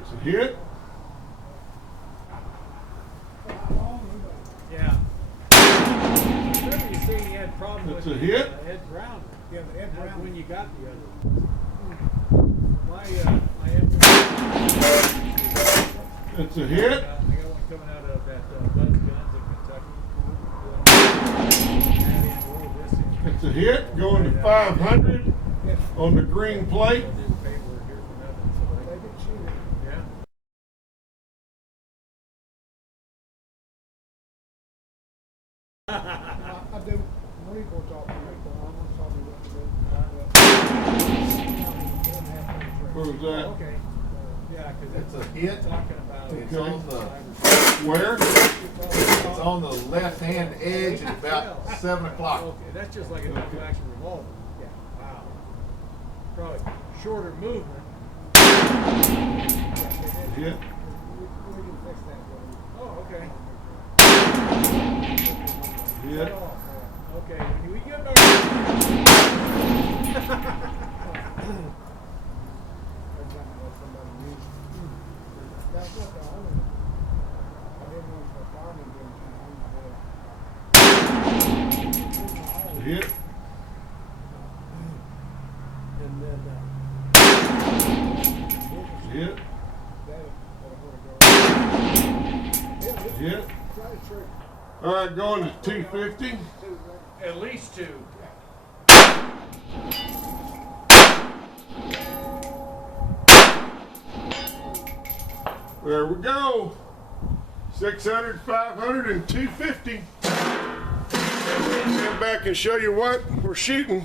It's a hit. Yeah. You see, he had problems It's with a hit. the edge rounder. Yeah, the edge That's round. when you got the other one. My edge It's a hit. I got one coming out of that Buzz Guns in Kentucky. It's a hit. Going to 500 on the green plate. I'll do the paperwork here for nothing, so They get cheated. yeah. I do reports off the people. I'm gonna tell you what to do. Where was that? Okay. Yeah, because It's a hit. talking about It's Okay. on the Where? it's on the left hand edge at about 7 o'clock. Okay, that's just like a double action revolver. Yeah. Wow. Probably shorter movement. Hit. We can fix that for you. Oh, okay. Hit. Okay, when we get back. That's not what somebody used. That's not the only one. I didn't want to farm and give Hit. And then, Hit. Hit. try to trick. All right, going to 250. At least two. There we go. 600, 500, and 250. Stand back and show you what we're shooting.